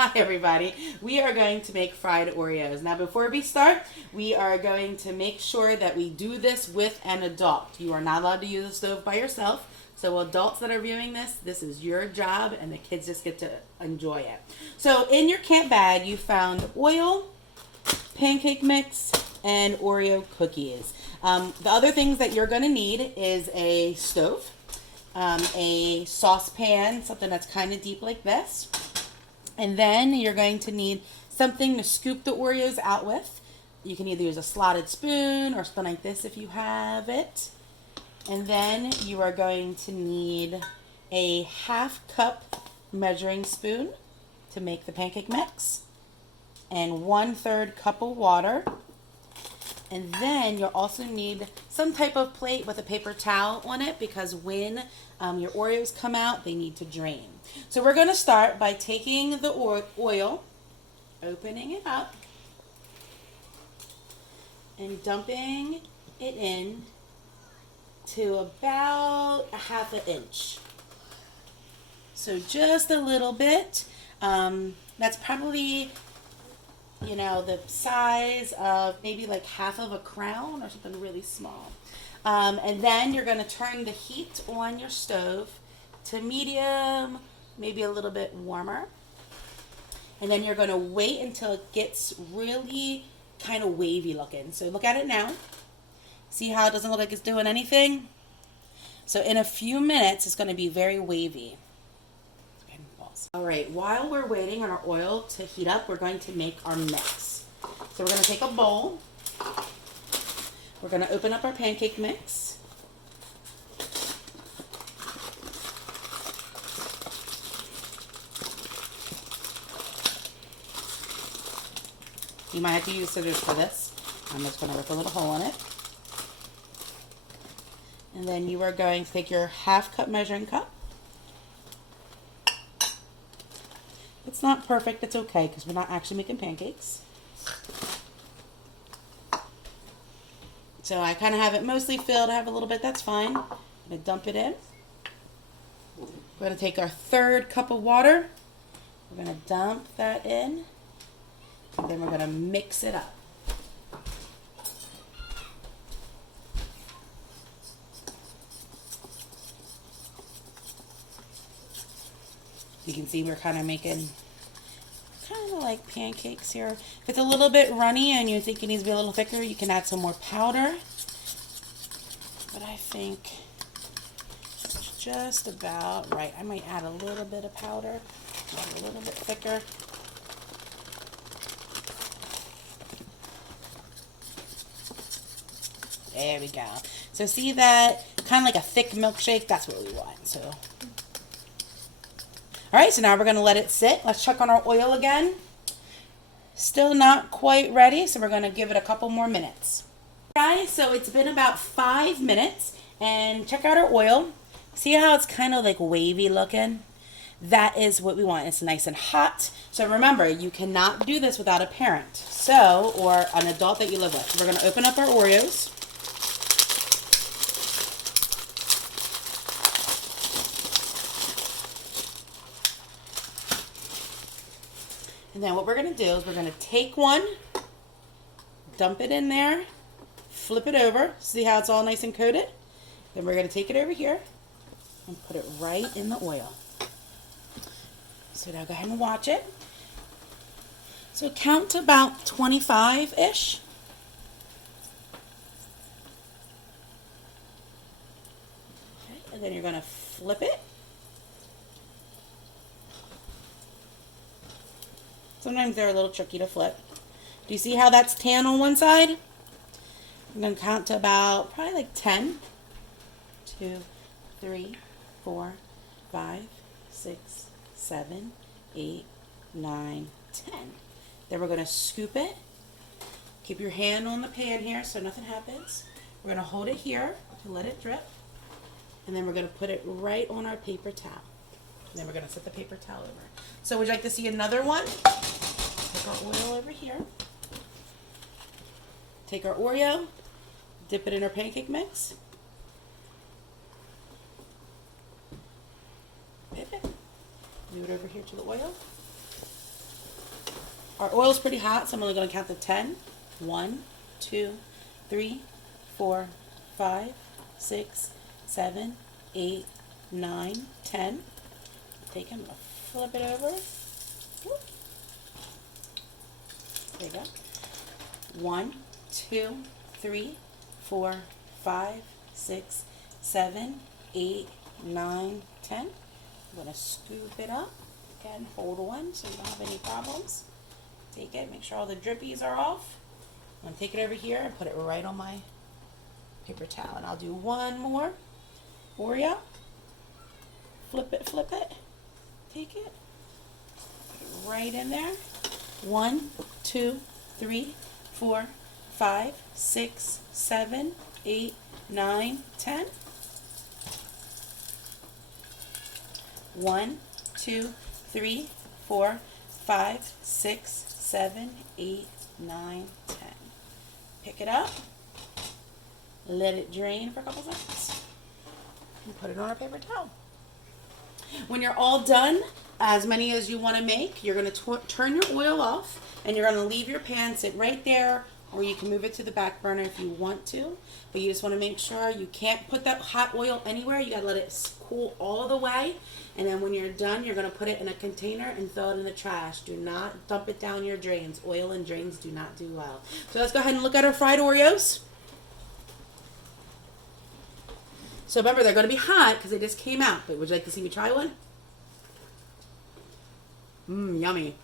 Hi everybody. We are going to make fried Oreos. Now before we start, we are going to make sure that we do this with an adult. You are not allowed to use the stove by yourself. So adults that are viewing this is your job and the kids just get to enjoy it. So in your camp bag, you found oil, pancake mix, and Oreo cookies. The other things that you're going to need is a stove, a saucepan, something that's kind of deep like this. And then you're going to need something to scoop the Oreos out with. You can either use a slotted spoon or something like this if you have it. And then you are going to need a 1/2 cup measuring spoon to make the pancake mix, and 1/3 cup of water. And then you'll also need some type of plate with a paper towel on it, because when your Oreos come out, they need to drain. So we're going to start by taking the oil, opening it up, and dumping it in to about 1/2 inch. So just a little bit. That's probably, the size of maybe like 1/2 of a crown or something really small. And then you're going to turn the heat on your stove to medium, maybe a little bit warmer. And then you're going to wait until it gets really kind of wavy looking. So look at it now. See how it doesn't look like it's doing anything? So in a few minutes, it's going to be very wavy. All right, while we're waiting on our oil to heat up, we're going to make our mix. So we're going to take a bowl. We're going to open up our pancake mix. You might have to use scissors for this. I'm just going to rip a little hole in it. And then you are going to take your 1/2 cup measuring cup. It's not perfect, it's okay, because we're not actually making pancakes. So I kind of have it mostly filled. I have a little bit, that's fine. I'm going to dump it in. We're going to take our 1/3 cup of water. We're going to dump that in. And then we're going to mix it up. You can see we're kind of making like pancakes here. If it's a little bit runny and you think it needs to be a little thicker, you can add some more powder. But I think it's just about right. I might add a little bit of powder, a little bit thicker. There we go. So see that? Kind of like a thick milkshake. That's what we want. So. All right, so now we're going to let it sit. Let's check on our oil again. Still not quite ready, so we're going to give it a couple more minutes. Guys, so it's been about 5 minutes, and check out our oil. See how it's kind of like wavy looking? That is what we want. It's nice and hot. So remember, you cannot do this without a parent, or an adult that you live with. So we're going to open up our Oreos. And then what we're going to do is we're going to take one, dump it in there, flip it over. See how it's all nice and coated? Then we're going to take it over here and put it right in the oil. So now go ahead and watch it. So count to about 25-ish. Okay, and then you're going to flip it. Sometimes they're a little tricky to flip. Do you see how that's tan on one side? I'm going to count to about probably like 10. 2, 3, 4, 5, 6, 7, 8, 9, 10. Then we're going to scoop it. Keep your hand on the pan here so nothing happens. We're going to hold it here to let it drip. And then we're going to put it right on our paper towel. And then we're going to set the paper towel over. So would you like to see another one? Take our oil over here. Take our Oreo. Dip it in our pancake mix. Pivot. Move it over here to the oil. Our oil's pretty hot, so I'm only going to count to 10. 1, 2, 3, 4, 5, 6, 7, 8, 9, 10. Take them, flip it over. Whoop. There you go. 1, 2, 3, 4, 5, 6, 7, 8, 9, 10. I'm going to scoop it up. Again, hold one so you don't have any problems. Take it, make sure all the drippies are off. I'm going to take it over here and put it right on my paper towel. And I'll do one more Oreo. Flip it, take it, put it right in there. 1, 2, 3, 4, 5, 6, 7, 8, 9, 10. 1, 2, 3, 4, 5, 6, 7, 8, 9, 10. Pick it up, let it drain for a couple seconds, and put it on our paper towel. When you're all done, as many as you want to make, you're going to turn your oil off, and you're going to leave your pan sit right there, or you can move it to the back burner if you want to. But you just want to make sure you can't put that hot oil anywhere. You got to let it cool all the way. And then when you're done, you're going to put it in a container and throw it in the trash. Do not dump it down your drains. Oil and drains do not do well. So let's go ahead and look at our fried Oreos. So remember, they're going to be hot because they just came out. But would you like to see me try one? Yummy.